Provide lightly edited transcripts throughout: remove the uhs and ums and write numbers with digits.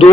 2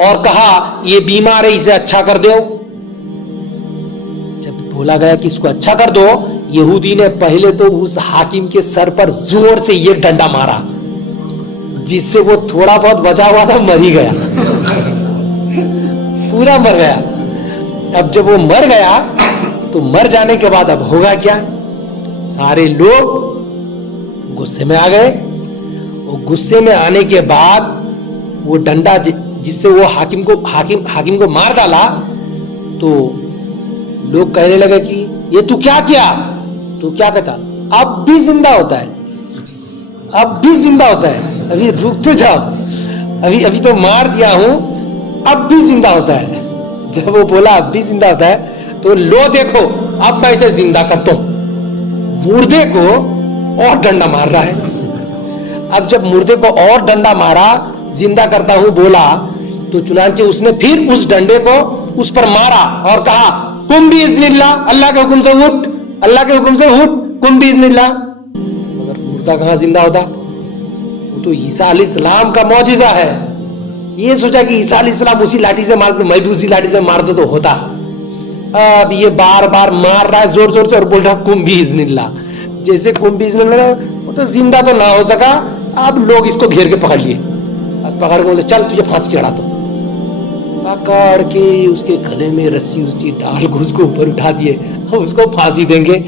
اور کہا یہ بیمار ہے اسے اچھا کر دو. جب بولا گیا کہ اس کو اچھا کر دو, یہودی نے پہلے تو اس حاکم کے سر پر زور سے یہ ڈنڈا مارا جس سے وہ تھوڑا بہت بچا ہوا تھا مر ہی گیا, پورا مر گیا. اب جب وہ مر گیا تو مر جانے کے بعد اب ہوگا کیا, سارے لوگ غصے میں آ گئے. اور غصے میں آنے کے بعد وہ ڈنڈا جس سے وہ حاکم کو مار ڈالا, تو لوگ کہنے لگے کہ یہ تو کیا کیا, تو کیا کہتا, اب بھی زندہ ہوتا ہے, اب بھی زندہ ہوتا ہے, ابھی رک تو جاؤ, ابھی تو مار دیا ہوں, اب بھی زندہ ہوتا ہے. جب وہ بولا اب بھی زندہ ہوتا ہے تو لو دیکھو اب میں اسے زندہ کرتا ہوں. مردے کو اور ڈنڈا مار رہا ہے. اب جب مردے کو اور ڈنڈا مارا, زندہ کرتا ہوں بولا, تو چنانچہ اس نے پھر اس ڈنڈے کو اس پر مارا اور کہا قم باذن اللہ, اللہ کے حکم سے اٹھ, اللہ کے حکم سے اٹھ, قم باذن اللہ. مگر مردہ کہاں زندہ ہوتا, وہ تو عیسیٰ علیہ السلام کا معجزہ ہے. یہ سوچا کہ عیسیٰ علیہ السلام اسی لاٹھی سے مارتے, میں بھی اسی لاٹھی سے مار دو تو ہوتا. اب یہ بار بار مار رہا ہے زور زور سے اور بول رہا قم باذن اللہ. جیسے قم باذن اللہ, وہ تو زندہ تو نہ ہو سکا. اب لوگ اس کو گھیر کے پکڑ لیے, اب پکڑ کے بولے چل تجھے پھانسی چڑھاتا ہوں. پکڑ کے اس کے گلے میں رسی اسی ڈال کو اس کو اوپر اٹھا دیے, اب اس کو پھانسی دیں گے.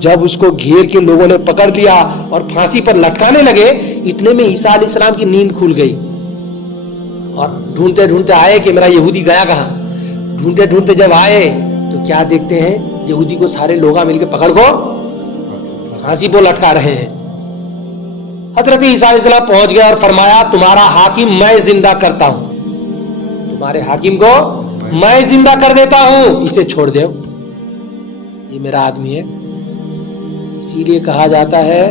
جب اس کو گھیر کے لوگوں نے پکڑ لیا اور پھانسی پر لٹکانے لگے, اتنے میں عیسیٰ علیہ السلام کی نیند کھل گئی اور ڈھونڈتے ڈھونڈتے آئے کہ میرا یہودی گیا کہاں. ڈھونڈتے ڈھونڈتے جب آئے تو کیا دیکھتے ہیں, یہودی کو سارے لوگ مل کے پکڑ کو پھانسی پر لٹکا رہے ہیں. حضرت عیسیٰ علیہ السلام پہنچ گئے اور فرمایا تمہارا حاکم میں زندہ کرتا ہوں, تمہارے حاکم کو میں زندہ کر دیتا ہوں, اسے چھوڑ دو, یہ میرا آدمی ہے. اسی لیے کہا جاتا ہے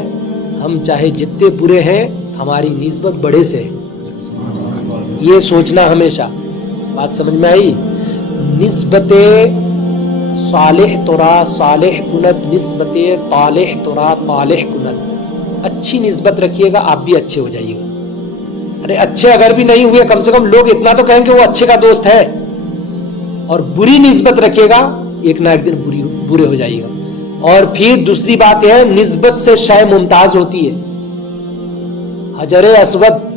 ہم چاہے جتنے برے ہیں ہماری نسبت بڑے سے ہے. یہ سوچنا ہمیشہ. بات سمجھ میں آئی؟ نسبت صالح ترا صالح کنت, نسبت طالح ترا طالح کنت. اچھی نسبت رکھیے گا آپ بھی اچھے ہو جائیے گا. ارے اچھے اگر بھی نہیں ہوئے کم سے کم لوگ اتنا تو کہیں کہ وہ اچھے کا دوست ہے. اور بری نسبت رکھیے گا ایک نہ ایک دن برے ہو جائیے گا. اور پھر دوسری بات یہ ہے نسبت سے شے ممتاز ہوتی ہے. حجر اسود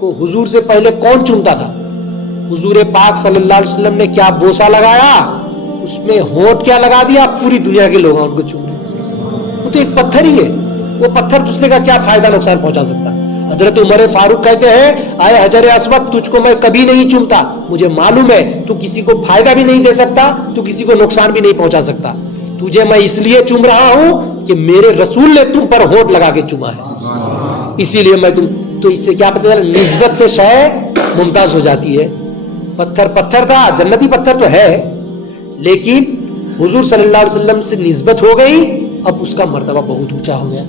کو حضور سے پہلے کون چومتا تھا؟ حضور پاک صلی اللہ علیہ وسلم نے کیا بوسا لگایا, اس میں ہونٹ کیا لگا دیا, پوری دنیا کے لوگ ان کو چوم رہے. وہ تو ایک پتھر ہی ہے, وہ پتھر دوسرے کا کیا فائدہ نقصان پہنچا سکتا. حضرت عمر فاروق کہتے ہیں آئے حجر اسود تجھ کو میں کبھی نہیں چومتا, مجھے معلوم ہے تو کسی کو فائدہ بھی نہیں دے سکتا, تو کسی کو نقصان بھی نہیں پہنچا سکتا. تجھے میں اس لیے چوم رہا ہوں کہ میرے رسول نے تم پر ہونٹ لگا کے چوما ہے, اسی لیے میں تم. تو اس سے کیا پتہ چلا نسبت سے شے ممتاز ہو جاتی ہے. پتھر پتھر تھا, جنتی پتھر تو ہے, لیکن حضور صلی اللہ علیہ وسلم سے نسبت ہو گئی, اب اس کا مرتبہ بہت اونچا ہو گیا.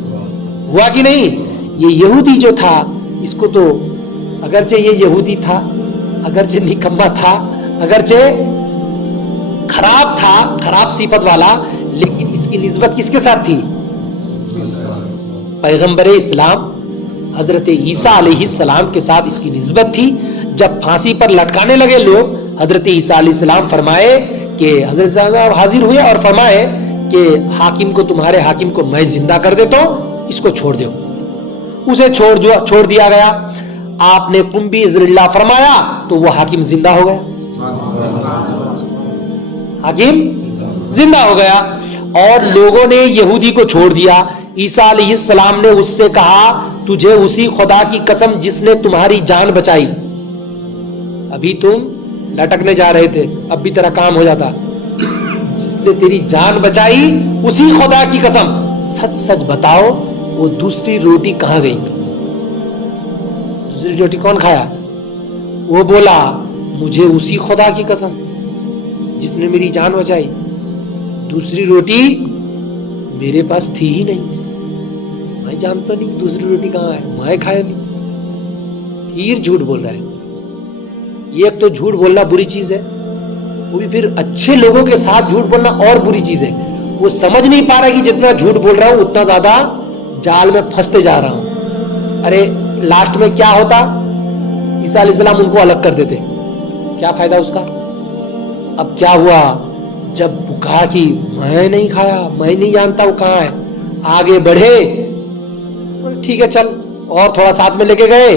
ہوا کہ نہیں؟ یہ یہودی جو تھا اس کو تو اگرچہ یہ یہودی تھا, اگرچہ نکما تھا, اگرچہ خراب تھا, خراب صفت والا, لیکن اس کی نسبت کس کے ساتھ تھی؟ پیغمبر اسلام حضرت عیسیٰ علیہ السلام کے ساتھ اس کی نسبت تھی. جب پھانسی پر لٹکانے لگے لوگ, حضرت عیسیٰ علیہ السلام فرمائے کہ حضرت صاحب حاضر ہوئے اور فرمائے کہ حاکم کو, تمہارے حاکم کو میں زندہ کر دیتا ہوں, اس کو چھوڑ دو. اسے چھوڑ دیا گیا. آپ نے قم باذن اللہ فرمایا تو وہ حاکم زندہ ہو گیا, حاکم زندہ ہو گیا. اور لوگوں نے یہودی کو چھوڑ دیا. عیسیٰ علیہ السلام نے اس سے کہا تجھے اسی خدا کی قسم جس نے تمہاری جان بچائی, ابھی تم لٹکنے جا رہے تھے, اب بھی تیرا کام ہو جاتا, جس نے تیری جان بچائی اسی خدا کی قسم سچ سچ بتاؤ وہ دوسری روٹی کہاں گئی؟ دوسری روٹی کون کھایا؟ وہ بولا مجھے اسی خدا کی قسم جس نے میری جان بچائی, دوسری روٹی میرے پاس تھی ہی نہیں, میں جانتا نہیں دوسری روٹی کہاں ہے, میں کھایا نہیں. پھر جھوٹ بول رہا ہے. ایک تو جھوٹ بولنا بری چیز ہے, وہ بھی پھر اچھے لوگوں کے ساتھ جھوٹ بولنا اور بری چیز ہے. وہ سمجھ نہیں پا رہا کہ جتنا جھوٹ بول رہا ہوں اتنا زیادہ جال میں پھنستے جا رہا ہوں. ارے لاسٹ میں کیا ہوتا, عیسیٰ علیہ السلام ان کو الگ کر دیتے, کیا فائدہ اس کا؟ اب کیا ہوا، جب کہا کہ میں نہیں کھایا، میں نہیں جانتا وہ کہاں ہے، آگے بڑھے، ٹھیک ہے چل، اور تھوڑا ساتھ میں لے کے گئے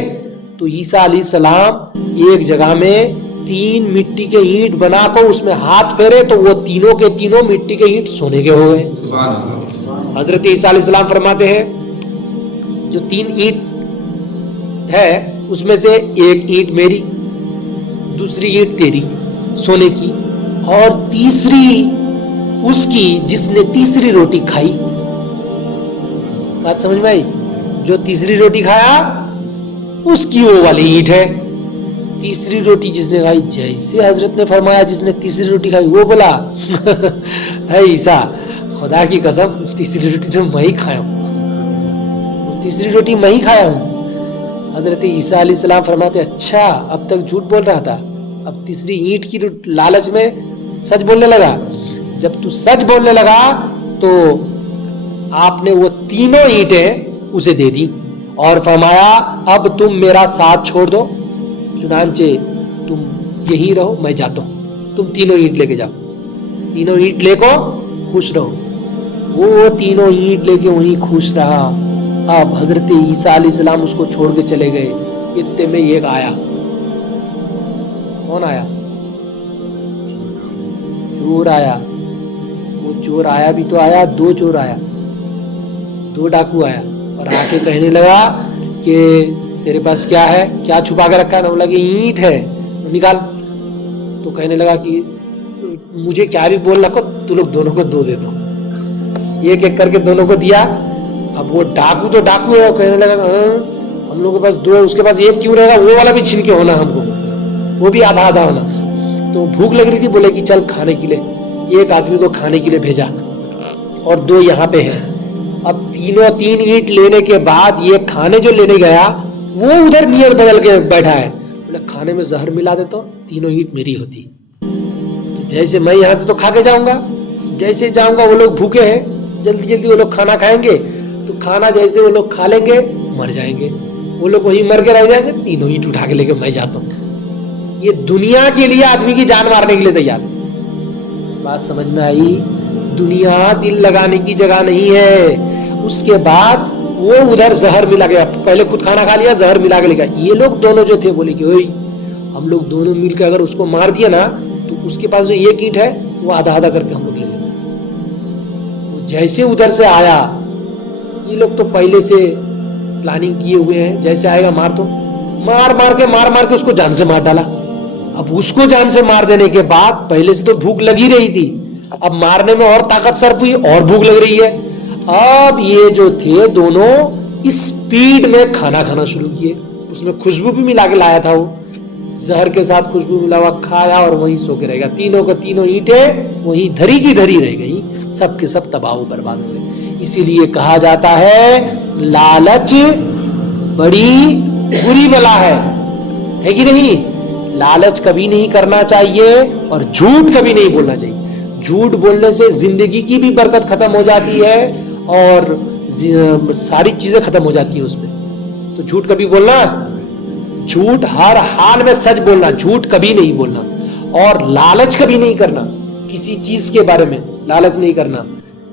تو عیسیٰ علیہ السلام ایک جگہ میں 3 مٹی کے اینٹ بنا کر اس میں ہاتھ پھیرے تو وہ تینوں کے تینوں مٹی کے اینٹ سونے کے ہو گئے۔ حضرت عیسیٰ علیہ السلام فرماتے ہیں جو 3 اینٹ ہے اس میں سے ایک اینٹ میری، دوسری اینٹ تیری سونے کی، اور تیسری اس کی جس نے تیسری روٹی کھائی۔ بات سمجھ میں آئی؟ جو تیسری روٹی کھایا اس کی وہ والی اینٹ ہے، تیسری روٹی جس نے کھائی، جیسے حضرت نے فرمایا جس نے تیسری روٹی کھائی وہ بولا اے عیسیٰ خدا کی قسم تیسری روٹی تو میں ہی کھایا ہوں، تیسری روٹی میں ہی کھایا ہوں۔ حضرت عیسیٰ علیہ السلام فرماتے اچھا اب تک جھوٹ بول رہا تھا، اب تیسری اینٹ کی لالچ میں سچ بولنے لگا۔ جب تو سچ بولنے لگا تو آپ نے وہ تینوں اینٹیں اسے دے دی اور فرمایا اب تم میرا ساتھ چھوڑ دو، چنانچہ تم یہی رہو، میں جاتا ہوں، تم تینوں اینٹ لے کے جاؤ، تینوں اینٹ لے کو خوش رہو۔ وہ تینوں اینٹ لے کے وہیں خوش رہا۔ اب حضرت عیسیٰ علیہ السلام اس کو چھوڑ کے چلے گئے، اتنے میں ایک آیا۔ کون آیا؟ چور آیا۔ وہ چور آیا بھی تو آیا، 2 چور آیا، 2 ڈاکو آیا اور آ کے کہنے لگا کہ تیرے پاس کیا ہے، کیا چھپا کے رکھا ہے؟ بولا کہ اینٹ ہے، نکال۔ تو کہنے لگا کہ مجھے کیا بھی بول رکھو، تو لوگ دونوں کو 2 دے دو۔ ایک ایک کر کے دونوں کو دیا۔ اب وہ ڈاکو تو ڈاکو ہے، وہ کہنے لگا ہم لوگوں کے پاس 2 ہے، اس کے پاس 1 کیوں رہے گا، وہ والا بھی چھین کے ہونا ہم کو، وہ بھی آدھا آدھا ہونا۔ تو بھوک لگ رہی تھی، بولے کہ چل کھانے کے لیے، ایک آدمی کو کھانے کے لیے بھیجا اور 2 یہاں پہ ہیں۔ اب تینوں 3 اینٹ لینے کے بعد یہ کھانے جو لینے گیا وہ ادھر نیت بدل کے بیٹھا ہے، بولے کھانے میں زہر ملا دے تو تینوں اینٹ میری ہوتی، تو جیسے میں یہاں سے تو کھا کے جاؤں گا، جیسے جاؤں گا وہ لوگ بھوکے ہیں، جلدی جلدی وہ لوگ کھانا کھائیں گے، تو کھانا جیسے وہ لوگ کھا لیں گے مر جائیں گے، وہ لوگ وہیں مر کے رہ جائیں گے، تینوں اینٹ اٹھا کے لے کے میں جاتا ہوں۔ یہ دنیا کے لیے آدمی کی جان مارنے کے لیے تیار۔ بات سمجھ میں آئی؟ دنیا دل لگانے کی جگہ نہیں ہے۔ اس کے بعد وہ ادھر زہر ملا گیا، پہلے خود کھانا کھا لیا، زہر ملا کے لے گیا۔ یہ لوگ دونوں جو تھے بولے کہ اوئی ہم لوگ دونوں مل کے اگر اس کو مار دیا نا تو اس کے پاس جو 1 اینٹ ہے وہ آدھا آدھا کر کے ہم لوگ لے لیں گے۔ وہ جیسے ادھر سے آیا، یہ لوگ تو پہلے سے پلاننگ کیے ہوئے ہیں، جیسے آئے گا مار مار کے اس کو جان سے مار ڈالا۔ اب اس کو جان سے مار دینے کے بعد پہلے سے تو بھوک لگی رہی تھی، اب مارنے میں اور طاقت صرف ہوئی اور بھوک لگ رہی ہے۔ اب یہ جو تھے دونوں اسپیڈ میں کھانا کھانا شروع کیے، اس میں خوشبو بھی ملا کے لایا تھا، وہ زہر کے ساتھ خوشبو ملا ہوا کھایا اور وہیں سو کے رہ گیا۔ تینوں کا تینوں اینٹیں وہیں دھری کی دھری رہ گئی، سب کے سب تباہ و برباد ہو گئے۔ اسی لیے کہا جاتا ہے لالچ بڑی بری بلا ہے کہ نہیں؟ لالچ کبھی نہیں کرنا چاہیے اور جھوٹ کبھی نہیں بولنا چاہیے۔ جھوٹ بولنے سے زندگی کی بھی برکت ختم ہو جاتی ہے اور ساری چیزیں ختم ہو جاتی ہیں اس میں۔ تو جھوٹ کبھی بولنا، جھوٹ ہر حال میں سچ بولنا، جھوٹ کبھی نہیں بولنا، اور لالچ کبھی نہیں کرنا، کسی چیز کے بارے میں لالچ نہیں کرنا۔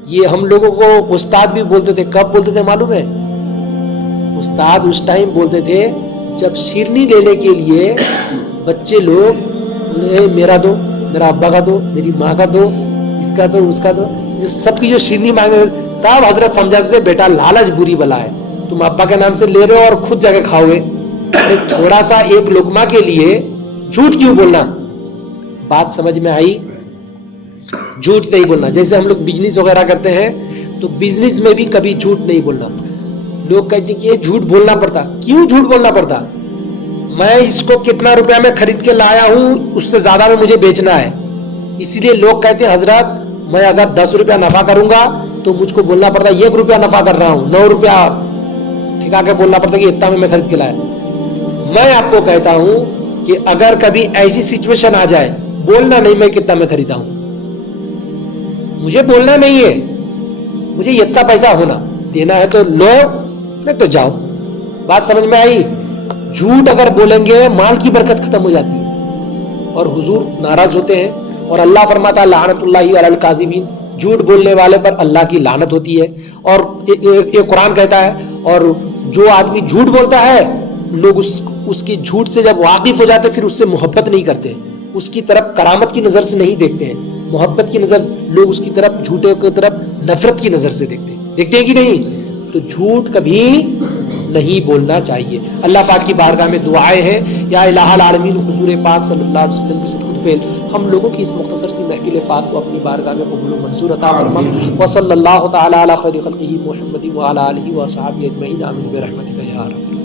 یہ ہم لوگوں کو استاد بھی بولتے تھے، کب بولتے تھے معلوم ہے؟ استاد اس ٹائم بولتے تھے جب شیرنی لینے کے لیے بچے لوگ میرا دو، میرا ابا کا دو، میری ماں کا دو، اس کا دو، اس کا دو، جو سب کی جو شیرنی مانگے، تب حضرت سمجھاتے تھے بیٹا لالچ بری بلا ہے، تم ابا کے نام سے لے رہے ہو اور خود جا کے کھاؤ گے، تھوڑا سا ایک لقمہ کے لیے جھوٹ کیوں بولنا؟ بات سمجھ میں آئی؟ جھوٹ نہیں بولنا۔ جیسے ہم لوگ بزنس وغیرہ کرتے ہیں تو بزنس میں بھی کبھی جھوٹ نہیں بولنا۔ لوگ کہتے ہیں کہ یہ جھوٹ بولنا پڑتا، کیوں جھوٹ بولنا پڑتا؟ میں اس کو کتنا روپیہ میں خرید کے لایا ہوں اس سے زیادہ میں مجھے بیچنا ہے، اسی لیے لوگ کہتے ہیں حضرت میں اگر 10 روپیہ نفع کروں گا تو مجھ کو بولنا پڑتا 1 روپیہ نفع کر رہا ہوں، 9 روپیہ ٹھکا کے بولنا پڑتا کہ اتنا میں خرید کے لایا۔ میں آپ کو کہتا ہوں کہ اگر کبھی ایسی سچویشن آ جائے، بولنا نہیں میں کتنا میں خریدا ہوں، مجھے بولنا نہیں ہے، مجھے اتنا پیسہ ہونا دینا ہے تو لو نہیں تو جاؤ۔ بات سمجھ میں آئی؟ جھوٹ اگر بولیں گے مال کی برکت ختم ہو جاتی ہے اور حضور ناراض ہوتے ہیں، اور اللہ فرماتا ہے لعنت اللہ علی الکاذبین، جھوٹ بولنے والے پر اللہ کی لعنت ہوتی ہے۔ اور ایک قرآن کہتا ہے، اور جو آدمی جھوٹ بولتا ہے لوگ اس کی جھوٹ سے جب واقف ہو جاتے پھر اس سے محبت نہیں کرتے، اس کی طرف کرامت کی نظر سے نہیں دیکھتے ہیں، محبت کی نظر لوگ اس کی طرف، جھوٹے کی طرف نفرت کی نظر سے دیکھتے ہیں کہ نہیں؟ تو جھوٹ کبھی نہیں بولنا چاہیے۔ اللہ پاک کی بارگاہ میں دعائیں ہیں، یا الہ العالمین حضور پاک صلی اللہ علیہ وسلم کی صدق الفعل ہم لوگوں کی اس مختصر سی محفل پاک کو اپنی بارگاہ میں قبول و منظور عطا فرما، وصلی اللہ تعالی علی خیر خلقہ محمد وعلی آلہ وصحبہ اجمعین، آمین برحمتک یا رب۔